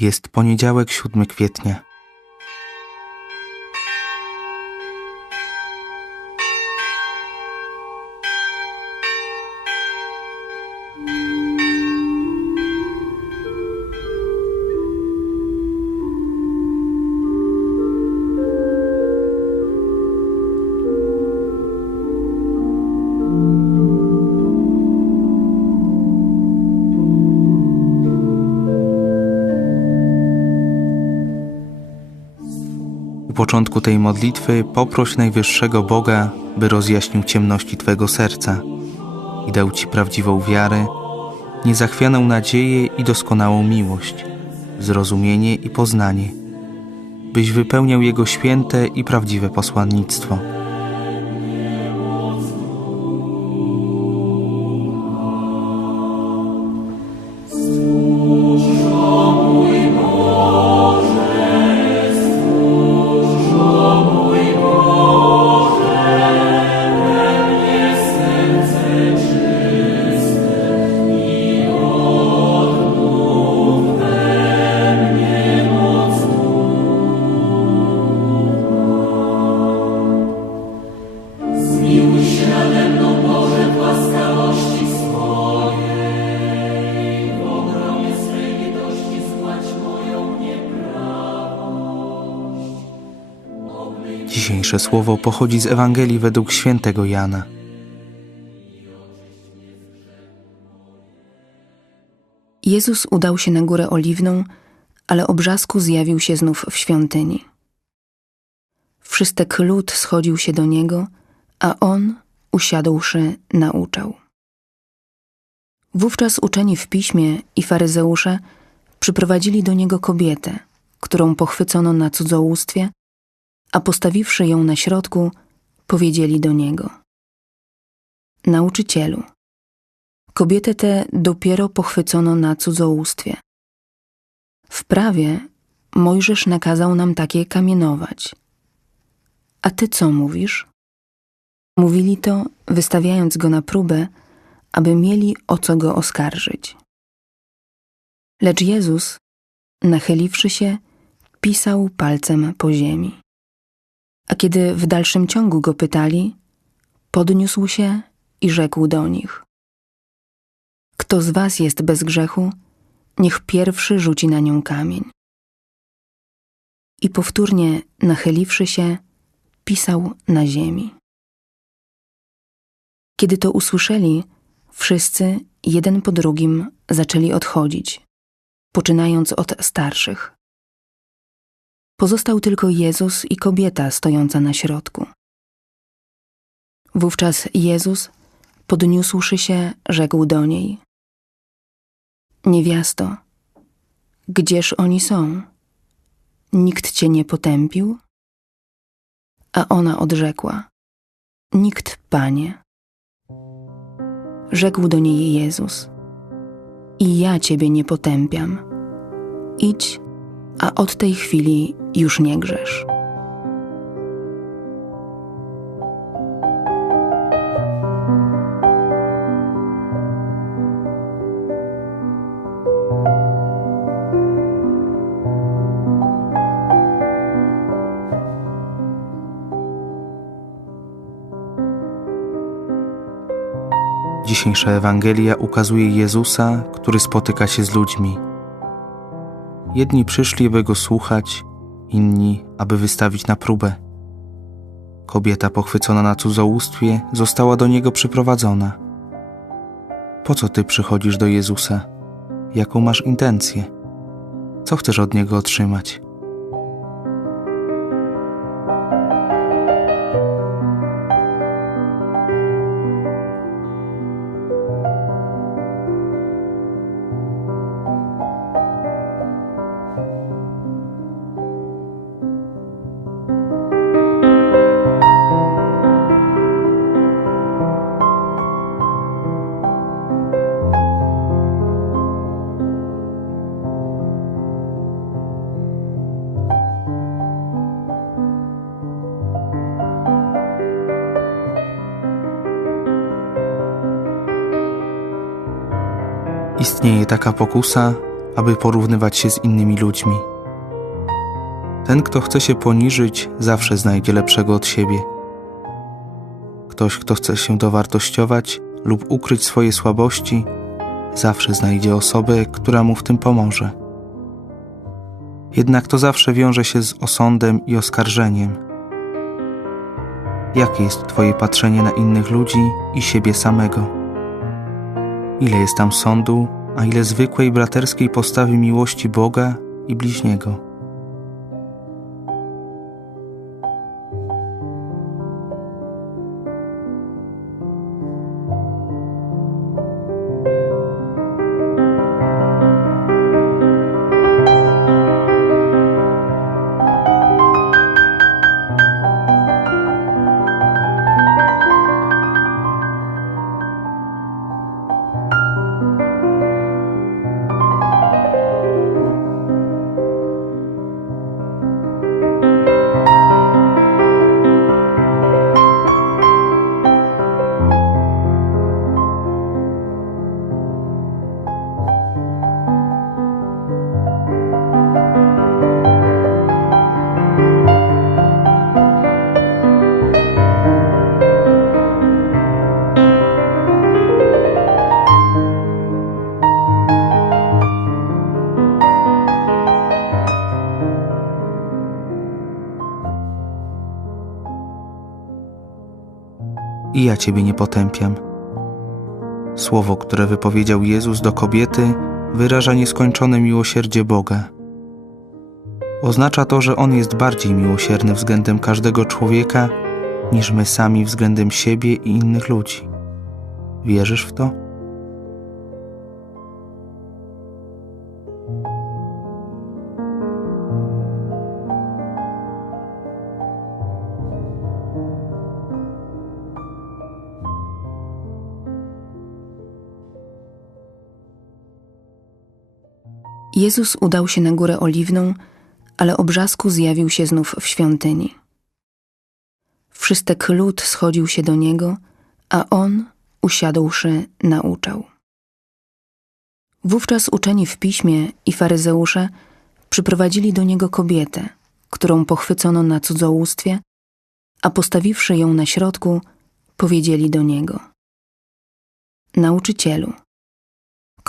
Jest poniedziałek, 7 kwietnia. Początku tej modlitwy poproś Najwyższego Boga, by rozjaśnił ciemności Twego serca i dał Ci prawdziwą wiarę, niezachwianą nadzieję i doskonałą miłość, zrozumienie i poznanie, byś wypełniał Jego święte i prawdziwe posłannictwo. Dzisiejsze słowo pochodzi z Ewangelii według świętego Jana. Jezus udał się na górę oliwną, ale obrzasku zjawił się znów w świątyni. Wszystek lud schodził się do niego, a on, usiadłszy, nauczał. Wówczas uczeni w piśmie i faryzeusze przyprowadzili do niego kobietę, którą pochwycono na cudzołóstwie, a postawiwszy ją na środku, powiedzieli do niego: Nauczycielu, kobietę tę dopiero pochwycono na cudzołóstwie. W prawie Mojżesz nakazał nam takie kamienować. A ty co mówisz? Mówili to, wystawiając go na próbę, aby mieli o co go oskarżyć. Lecz Jezus, nachyliwszy się, pisał palcem po ziemi. A kiedy w dalszym ciągu go pytali, podniósł się i rzekł do nich: Kto z was jest bez grzechu, niech pierwszy rzuci na nią kamień. I powtórnie, nachyliwszy się, pisał na ziemi. Kiedy to usłyszeli, wszyscy, jeden po drugim, zaczęli odchodzić, poczynając od starszych. Pozostał tylko Jezus i kobieta stojąca na środku. Wówczas Jezus, podniósłszy się, rzekł do niej: Niewiasto, gdzież oni są? Nikt cię nie potępił? A ona odrzekła: Nikt, panie. Rzekł do niej Jezus: I ja ciebie nie potępiam. Idź, a od tej chwili już nie grzesz. Dzisiejsza Ewangelia ukazuje Jezusa, który spotyka się z ludźmi. Jedni przyszli, by go słuchać, inni, aby wystawić na próbę. Kobieta pochwycona na cudzołóstwie została do niego przyprowadzona. Po co ty przychodzisz do Jezusa? Jaką masz intencję? Co chcesz od niego otrzymać? Istnieje taka pokusa, aby porównywać się z innymi ludźmi. Ten, kto chce się poniżyć, zawsze znajdzie lepszego od siebie. Ktoś, kto chce się dowartościować lub ukryć swoje słabości, zawsze znajdzie osobę, która mu w tym pomoże. Jednak to zawsze wiąże się z osądem i oskarżeniem. Jakie jest Twoje patrzenie na innych ludzi i siebie samego? Ile jest tam sądu, a ile zwykłej braterskiej postawy miłości Boga i bliźniego? I ja Ciebie nie potępiam. Słowo, które wypowiedział Jezus do kobiety, wyraża nieskończone miłosierdzie Boga. Oznacza to, że On jest bardziej miłosierny względem każdego człowieka niż my sami względem siebie i innych ludzi. Wierzysz w to? Jezus udał się na górę oliwną, ale obrzasku zjawił się znów w świątyni. Wszystek lud schodził się do niego, a on, usiadłszy, nauczał. Wówczas uczeni w piśmie i faryzeusze przyprowadzili do niego kobietę, którą pochwycono na cudzołóstwie, a postawiwszy ją na środku, powiedzieli do niego: Nauczycielu,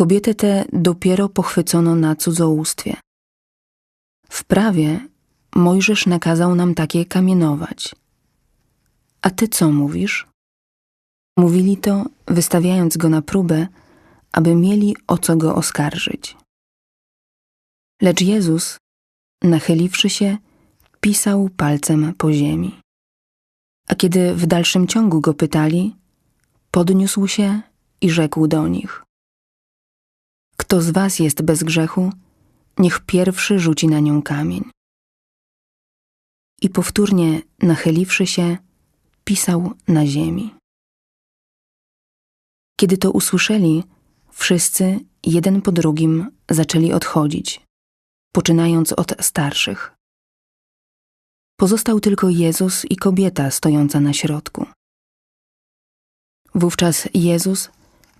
kobietę tę dopiero pochwycono na cudzołóstwie. W prawie Mojżesz nakazał nam takie kamienować. A ty co mówisz? Mówili to, wystawiając go na próbę, aby mieli o co go oskarżyć. Lecz Jezus, nachyliwszy się, pisał palcem po ziemi. A kiedy w dalszym ciągu go pytali, podniósł się i rzekł do nich: Kto z was jest bez grzechu, niech pierwszy rzuci na nią kamień. I powtórnie, nachyliwszy się, pisał na ziemi. Kiedy to usłyszeli, wszyscy, jeden po drugim, zaczęli odchodzić, poczynając od starszych. Pozostał tylko Jezus i kobieta stojąca na środku. Wówczas Jezus,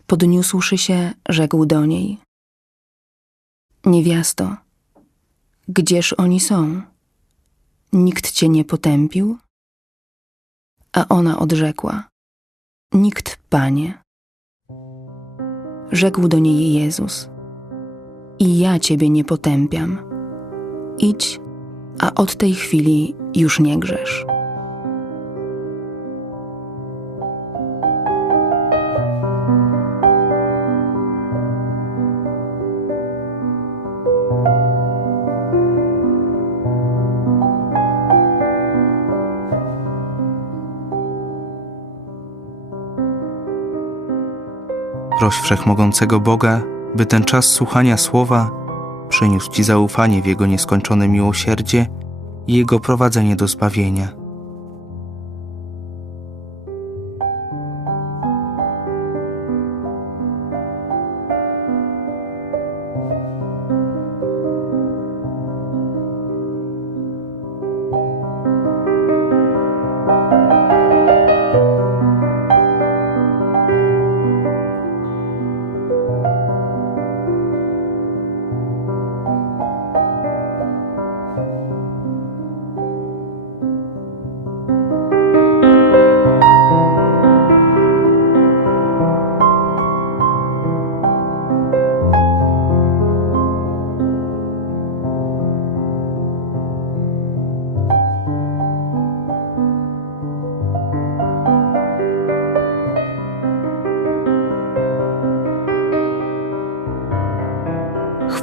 podniósłszy się, rzekł do niej: Niewiasto, gdzież oni są? Nikt cię nie potępił? A ona odrzekła: Nikt, panie. Rzekł do niej Jezus: I ja ciebie nie potępiam. Idź, a od tej chwili już nie grzesz. Proś wszechmogącego Boga, by ten czas słuchania słowa przyniósł Ci zaufanie w Jego nieskończone miłosierdzie i Jego prowadzenie do zbawienia.